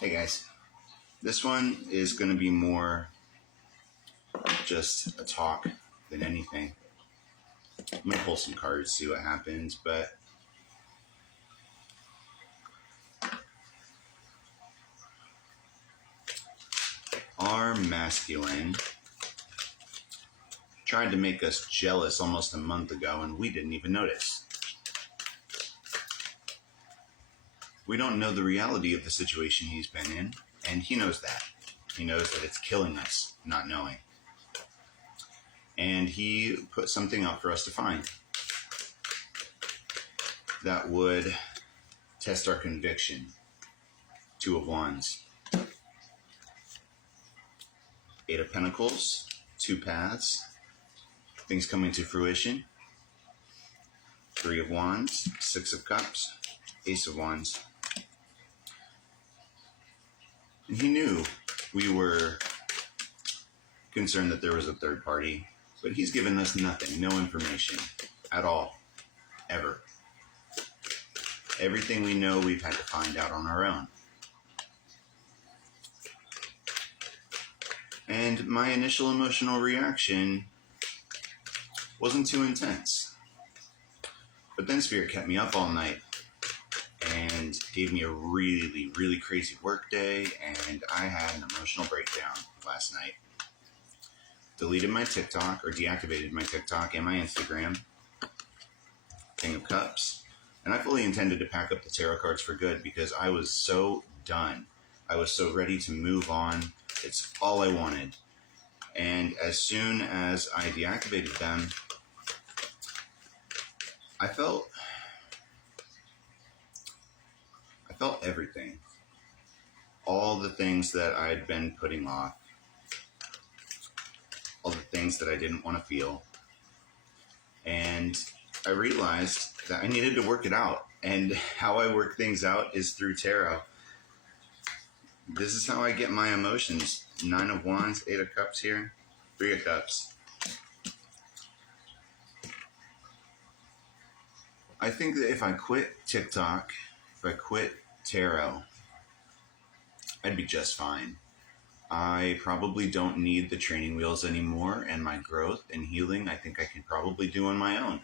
Hey guys, this one is going to be more just a talk than anything. I'm going to pull some cards, see what happens, but our masculine tried to make us jealous almost a month ago and we didn't even notice. We don't know the reality of the situation he's been in, and he knows that. He knows that it's killing us not knowing. And he put something out for us to find that would test our conviction. Two of Wands. Eight of Pentacles, two paths, things coming to fruition. Three of Wands, Six of Cups, Ace of Wands. And he knew we were concerned that there was a third party, but he's given us nothing, no information at all, ever. Everything we know we've had to find out on our own. And my initial emotional reaction wasn't too intense. But then Spirit kept me up all night and gave me a really, really crazy work day, and I had an emotional breakdown last night. Deleted my TikTok, or deactivated my TikTok and my Instagram. King of Cups. And I fully intended to pack up the tarot cards for good because I was so done. I was so ready to move on. It's all I wanted. And as soon as I deactivated them, I felt everything. All the things that I'd been putting off. All the things that I didn't want to feel. And I realized that I needed to work it out. And how I work things out is through tarot. This is how I get my emotions. Nine of Wands, Eight of Cups here, Three of Cups. I think that if I quit TikTok, if I quit tarot, I'd be just fine. I probably don't need the training wheels anymore, and my growth and healing I think I could probably do on my own.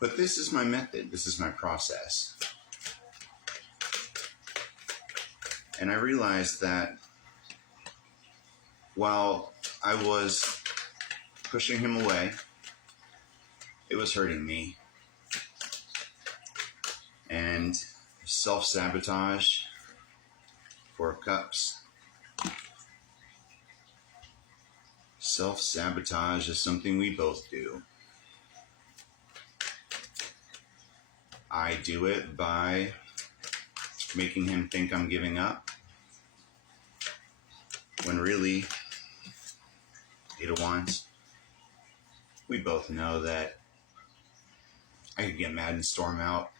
But this is my method. This is my process. And I realized that while I was pushing him away, it was hurting me. And self-sabotage, Four of Cups. Self-sabotage is something we both do. I do it by making him think I'm giving up, when really, Eight of Wands, we both know that I could get mad and storm out,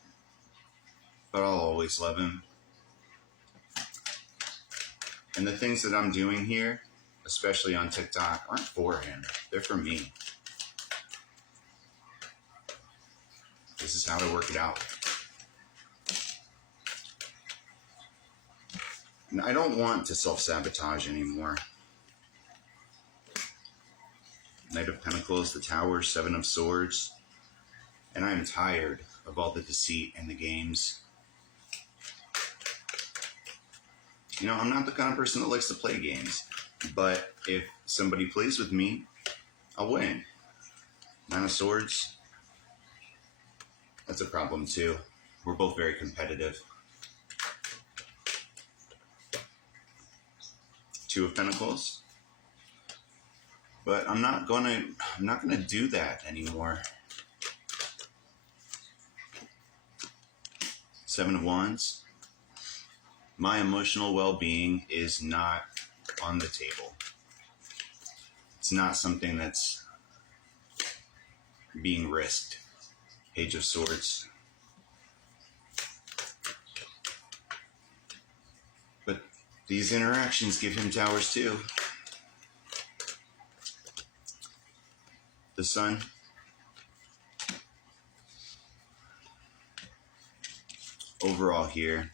but I'll always love him. And the things that I'm doing here, especially on TikTok, aren't for him. They're for me. This is how I work it out. And I don't want to self-sabotage anymore. Knight of Pentacles, the Tower, Seven of Swords. And I am tired of all the deceit and the games. You know, I'm not the kind of person that likes to play games. But if somebody plays with me, I'll win. Nine of Swords. That's a problem too. We're both very competitive. Two of Pentacles. But I'm not gonna do that anymore. Seven of Wands. My emotional well-being is not on the table. It's not something that's being risked. Page of Swords. But these interactions give him towers too. The Sun. Overall here,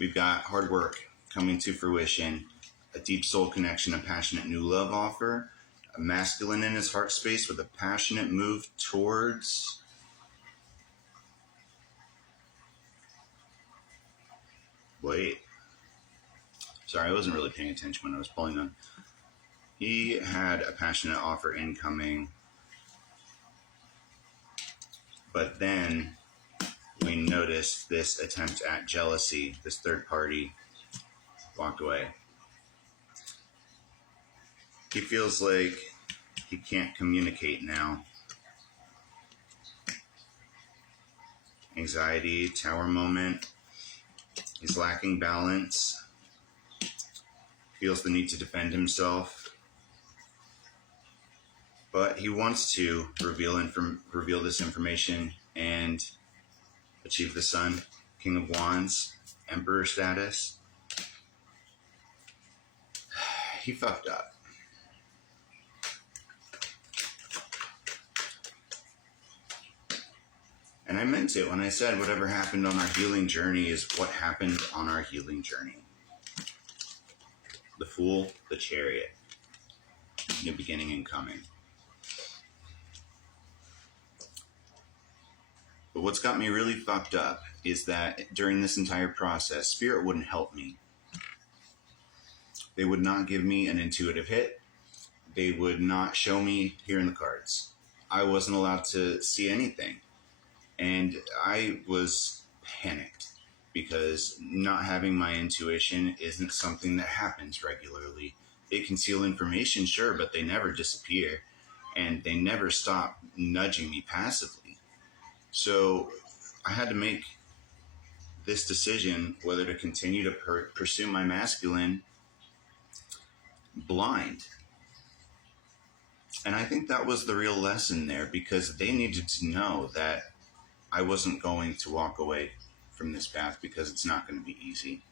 We've got hard work coming to fruition, a deep soul connection, a passionate new love offer, a masculine in his heart space with a passionate move towards... Wait. Sorry, I wasn't really paying attention when I was pulling them. He had a passionate offer incoming, but then we noticed this attempt at jealousy. This third party walked away. He feels like he can't communicate now. Anxiety, tower moment. He's lacking balance. Feels the need to defend himself. But he wants to reveal this information and achieve the Sun, King of Wands, Emperor status. He fucked up. And I meant it when I said whatever happened on our healing journey is what happened on our healing journey. The Fool, the Chariot, new beginning incoming. But what's got me really fucked up is that during this entire process, Spirit wouldn't help me. They would not give me an intuitive hit. They would not show me here in the cards. I wasn't allowed to see anything. And I was panicked because not having my intuition isn't something that happens regularly. They conceal information, sure, but they never disappear. And they never stop nudging me passively. So I had to make this decision whether to continue to pursue my masculine blind. And I think that was the real lesson there, because they needed to know that I wasn't going to walk away from this path because it's not going to be easy.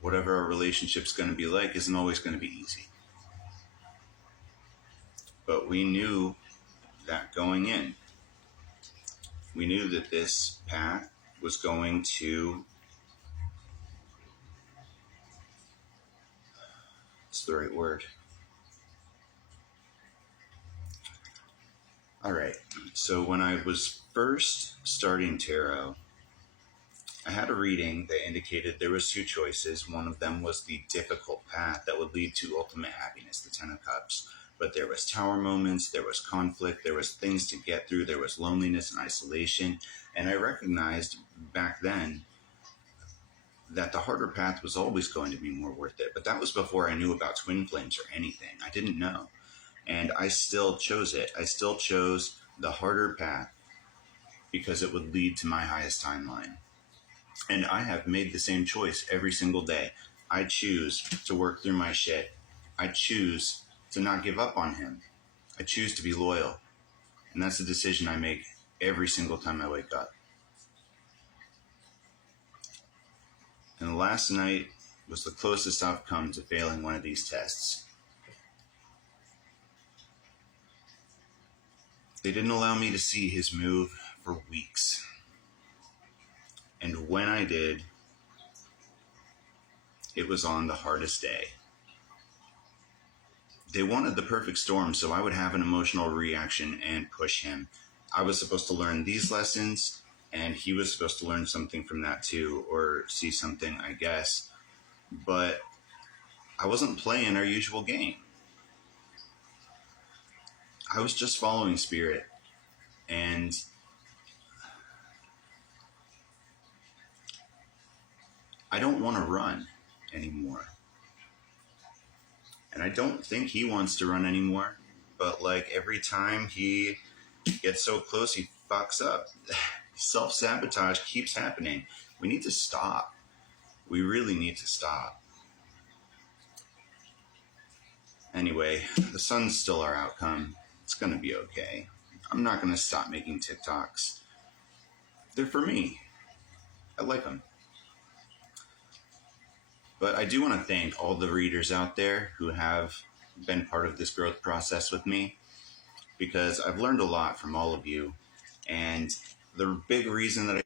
Whatever our relationship's going to be like isn't always going to be easy. But we knew that going in. We knew that this path was going to... What's the right word? All right, so when I was first starting tarot, I had a reading that indicated there was two choices. One of them was the difficult path that would lead to ultimate happiness, the Ten of Cups. But there was tower moments, there was conflict, there was things to get through, there was loneliness and isolation. And I recognized back then that the harder path was always going to be more worth it. But that was before I knew about twin flames or anything. I didn't know. And I still chose it. I still chose the harder path because it would lead to my highest timeline. And I have made the same choice every single day. I choose to work through my shit. I choose to not give up on him. I choose to be loyal. And that's a decision I make every single time I wake up. And last night was the closest I've come to failing one of these tests. They didn't allow me to see his move for weeks. And when I did, it was on the hardest day. They wanted the perfect storm so I would have an emotional reaction and push him. I was supposed to learn these lessons, and he was supposed to learn something from that too, or see something, I guess. But I wasn't playing our usual game. I was just following Spirit, and I don't want to run anymore. And I don't think he wants to run anymore, but like every time he gets so close, he fucks up. Self-sabotage keeps happening. We need to stop. We really need to stop. Anyway, the Sun's still our outcome. It's going to be okay. I'm not going to stop making TikToks. They're for me. I like them. But I do want to thank all the readers out there who have been part of this growth process with me, because I've learned a lot from all of you. And the big reason that I